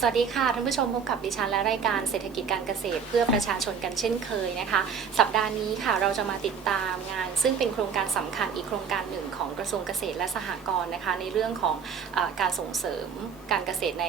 สวัสดีค่ะท่านผู้ชมพบกับดิฉันและรายการเศรษฐกิจการเกษตร เพื่อประชาชนกันเช่นเคยนะคะ สัปดาห์นี้ค่ะเราจะมาติดตามงาน ซึ่งเป็นโครงการสำคัญอีกโครงการหนึ่งของกระทรวงเกษตรและสหกรณ์นะคะ ในเรื่องของอการส่งเสริมการเกษตรใน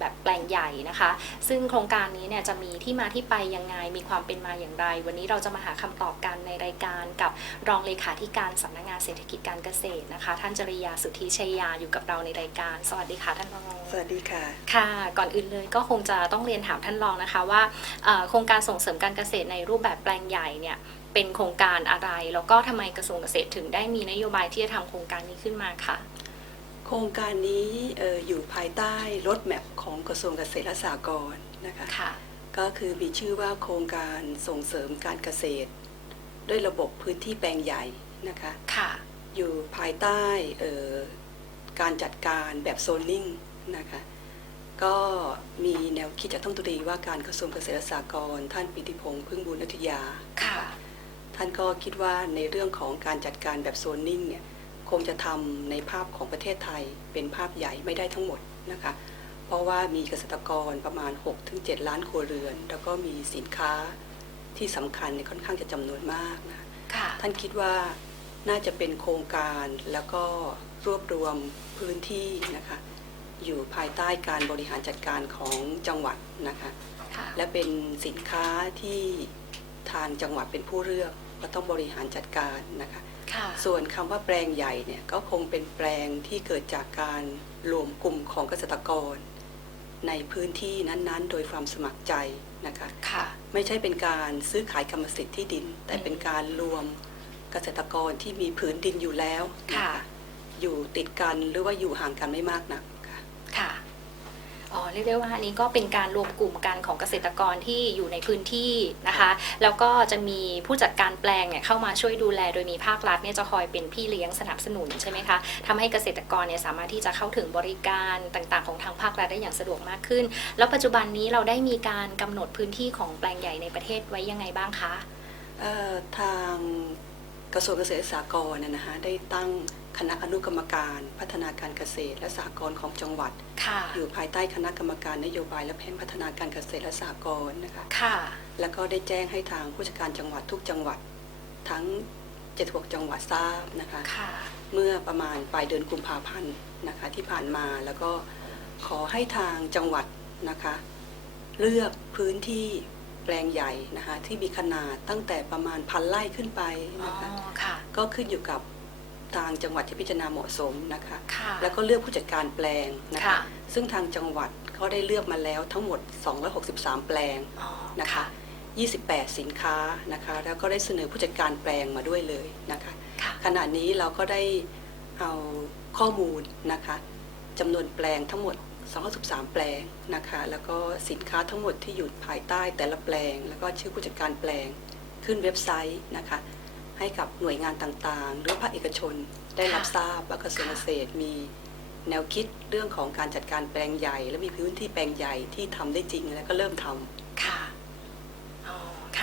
แบบแปลงใหญ่นะคะ ซึ่งโครงการนี้เนี่ยจะมีที่มาที่ไปยังไง มีความเป็นมาอย่างไร วันนี้เราจะมาหาคำตอบกันในรายการกับรองเลขาธิการสำนักงานเศรษฐกิจการเกษตรนะคะ ท่านจริยาสุทธิชัยยาอยู่กับเราในรายการ สวัสดีค่ะท่านรอง สวัสดีค่ะ ค่ะ ก่อนอื่นเลยก็คงจะต้องเรียนถามท่านรองนะคะว่าโครงการส่งเสริมการเกษตรในรูปแบบแปลงใหญ่เนี่ยเป็นโครงการอะไร แล้วก็ทำไมกระทรวงเกษตรถึงได้มีนโยบายที่จะทำโครงการนี้ขึ้นมาค่ะ ครงการนี้เอออยู่ภายใต้รถแมพของกระทรวงเกษตรและสหกรณ์นะคะค่ะก็คือมีชื่อว่าโครงการส่งเสริมการเกษตร ด้วยระบบพื้นที่แปลงใหญ่นะคะค่ะอยู่ภายใต้เอ่อการจัดการแบบโซนนิ่งนะคะก็มีแนวคิดจากท่านตุรีว่าการกระทรวงเกษตรและสหกรณ์ท่านปิติพงษ์พึ่งบุญนัทยาค่ะ ท่านก็คิดว่าในเรื่องของการจัดการแบบโซนนิ่งเนี่ยค งจะทำในภาพของประเทศไทยเป็นภาพใหญ่ไม่ได้ทั้งหมดนะคะ เพราะว่ามีเกษตรกรประมาณ 6-7 ล้านครัวเรือน แล้วก็มีสินค้าที่สำคัญเนี่ยค่อนข้างจะจำนวนมากนะค่ะท่านคิดว่าน่าจะเป็นโครงการแล้วก็รวบรวมพื้นที่นะคะอยู่ภายใต้การบริหารจัดการของจังหวัดนะคะค่ะและเป็นสินค้าที่ทางจังหวัดเป็นผู้เลือกก็ต้องบริหารจัดการนะคะค่ะ ส่วนคำว่าแปลงใหญ่เนี่ยก็คงเป็นแปลงที่เกิดจากการรวมกลุ่มของเกษตรกร ในพื้นที่นั้นๆ โดยความสมัครใจนะคะค่ะไม่ใช่เป็นการซื้อขายกรรมสิทธิ์ที่ดิน แต่อืมเป็นการรวมเกษตรกรที่มีผืนดินอยู่แล้วนค่ะอยู่ติดกันหรือว่าอยู่ห่างกันไม่มากนักค่ะค่ะอ๋อ เรียกได้ว่าอันนี้ก็เป็นการรวมกลุ่มกันของเกษตรกรที่อยู่ในพื้นที่นะคะ แล้วก็จะมีผู้จัดการแปลงเนี่ยเข้ามาช่วยดูแล โดยมีภาครัฐเนี่ยจะคอยเป็นพี่เลี้ยงสนับสนุนใช่ไหมคะทำให้เกษตรกรเนี่ยสามารถที่จะเข้าถึงบริการต่างๆ ของทางภาครัฐได้อย่างสะดวกมากขึ้น แล้วปัจจุบันนี้เราได้มีการกำหนดพื้นที่ของแปลงใหญ่ในประเทศไว้ยังไงบ้างคะเอ่อท กระทรวงเกษตรและสหกรณ์เนี่ยนะคะได้ตั้งคณะอนุกรรมการพัฒนาการเกษตรและสหกรณ์ของจังหวัด ค่ะ อยู่ภายใต้คณะกรรมการนโยบายและแผนพัฒนาการเกษตรและสหกรณ์นะคะค่ะ แล้วก็ได้แจ้งให้ทางผู้จัดการจังหวัดทุกจังหวัด ทั้ง76จังหวัดทราบนะคะ ค่ะ เมื่อประมาณปลายเดือนกุมภาพันธ์นะคะที่ผ่านมาแล้วก็ขอให้ทางจังหวัดนะคะ เลือกพื้นที่ แปลงใหญ่นะคะที่มีขนาดตั้งแต่ประมาณพันไร่ขึ้นไปอ๋อนะคะค่ะก็ขึ้นอยู่กับทางจังหวัดที่พิจารณาเหมาะสมนะคะค่ะแล้วก็เลือกผู้จัดการแปลงนะคะค่ะซึ่งทางจังหวัดก็ได้เลือกมาแล้วทั้งหมด 263 แปลงอ๋อนะคะ28 สินค้านะคะแล้วก็ได้เสนอผู้จัดการแปลงมาด้วยเลยนะคะค่ะขณะนี้เราก็ได้เอาข้อมูลนะคะ จำนวนแปลงทั้งหมด 213 แปลงนะคะ แล้วก็สินค้าทั้งหมดที่อยู่ภายใต้แต่ละแปลง แล้วก็ชื่อผู้จัดการแปลง ขึ้นเว็บไซต์นะคะ ให้กับหน่วยงานต่างๆ หรือภาคเอกชนได้รับทราบว่ากระทรวงเกษตรมีแนวคิดเรื่องของการจัดการแปลงใหญ่ และมีพื้นที่แปลงใหญ่ที่ทำได้จริงแล้วก็เริ่มทำ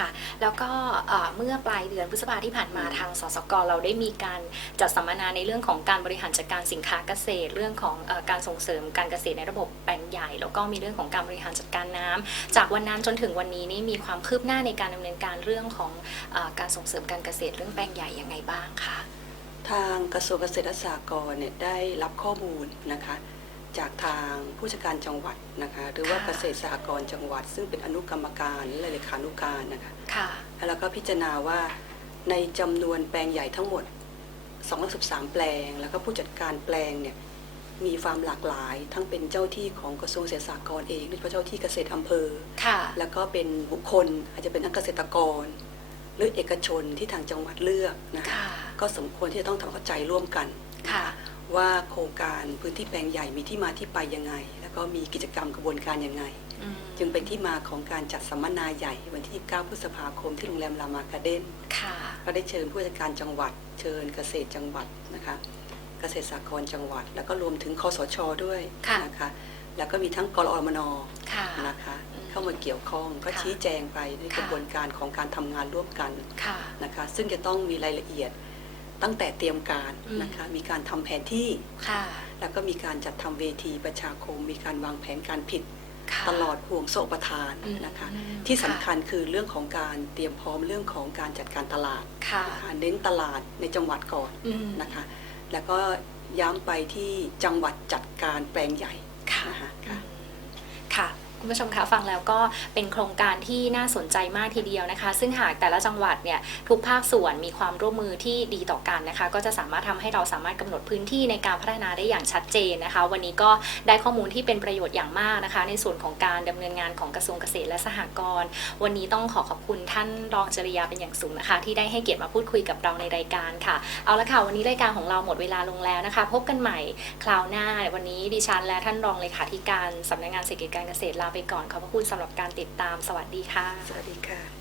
ค่ะอ๋อค่ะ แล้วก็เอ่อเมื่อปลายเดือนพฤษภาที่ผ่านมาอืมทางสสกเราได้มีการจัดสัมมนาในเรื่องของการบริหารจัดการสินค้าเกษตร เรื่องของเออการส่งเสริมการเกษตรในระบบแปลงใหญ่ แล้วก็มีเรื่องของการบริหารจัดการน้ำจากวันนั้นจนถึงวันนี้นี่มีความคืบหน้าในการดำเนินการเรื่องของเออการส่งเสริมการเกษตรเรื่องแปลงใหญ่ยังไงบ้างคะทางกระทรวงเกษตรและสหกรณ์เนี่ยได้รับข้อมูลนะคะ จากทางผู้จัดการจังหวัดนะคะหรือว่าค่ะ เกษตรสหกรณ์จังหวัด ซึ่งเป็นอนุกรรมการและเลขานุการนะคะค่ะ แล้วก็พิจารณาว่าในจำนวนแปลงใหญ่ทั้งหมด 213 แปลง แล้วก็ผู้จัดการแปลงเนี่ยมีความหลากหลาย ทั้งเป็นเจ้าที่ของกระทรวงเกษตรสหกรณ์เองโดยเฉพาะเจ้าที่เกษตรอำเภอ ค่ะ แล้วก็เป็นบุคคลอาจจะเป็นนักเกษตรกร หรือเอกชนที่ทางจังหวัดเลือกนะคะค่ะ ก็สมควรที่จะต้องทำเข้าใจร่วมกัน ค่ะ ว่าโครงการพื้นที่แปลงใหญ่มีที่มาที่ไปยังไง แล้วก็มีกิจกรรมกระบวนการยังไงอืมจึงเป็นที่มาของการจัดสัมมนาใหญ่วันที่ 29 พฤษภาคมที่โรงแรมรามาการ์เด้นค่ะก็ได้เชิญผู้จัดการจังหวัด เชิญเกษตรจังหวัดนะคะเกษตรสากรจังหวัด แล้วก็รวมถึงคอสชด้วยค่ะนะคะแล้วก็มีทั้งกรอมนค่ะนะคะอืมเข้ามาเกี่ยวข้องก็ค่ะชี้แจงไปในค่ะกระบวนการของการทำงานร่วมกันค่ะนะคะซึ่งจะต้องมีรายละเอียด ตั้งแต่เตรียมการอืมนะคะ มีการทำแผนที่ค่ะแล้วก็มีการจัดทำเวทีประชาคม มีการวางแผนการผิดค่ะตลอดห่วงโซ่อุปทานอืมนะคะอืมที่สำคัญคือเรื่องของการเตรียมพร้อมเรื่องของการจัดการตลาดค่ะนะคะเน้นตลาดในจังหวัดก่อนอืมนะคะ แล้วก็ย้ำไปที่จังหวัดจัดการแปลงใหญ่ค่ะนะ คุณผู้ชมคะฟังแล้วก็เป็นโครงการที่น่าสนใจมากทีเดียวนะคะ ซึ่งหากแต่ละจังหวัดเนี่ยทุกภาคส่วนมีความร่วมมือที่ดีต่อกันนะคะ ก็จะสามารถทำให้เราสามารถกำหนดพื้นที่ในการพัฒนาได้อย่างชัดเจนนะคะ วันนี้ก็ได้ข้อมูลที่เป็นประโยชน์อย่างมากนะคะ ในส่วนของการดำเนินงานของกระทรวงเกษตรและสหกรณ์วันนี้ต้องขอขอบคุณท่านรองจริยาเป็นอย่างสูงนะคะ ที่ได้ให้เกียรติมาพูดคุยกับเราในรายการค่ะ เอาละค่ะวันนี้รายการของเราหมดเวลาลงแล้วนะคะ พบกันใหม่คราวหน้าวันนี้ดิฉันและท่านรองเลขาธิการสำนักงานเศรษฐกิจการเกษตรลาไปก่อนขอบพระคุณสำหรับการติดตามสวัสดีค่ะ สวัสดีค่ะ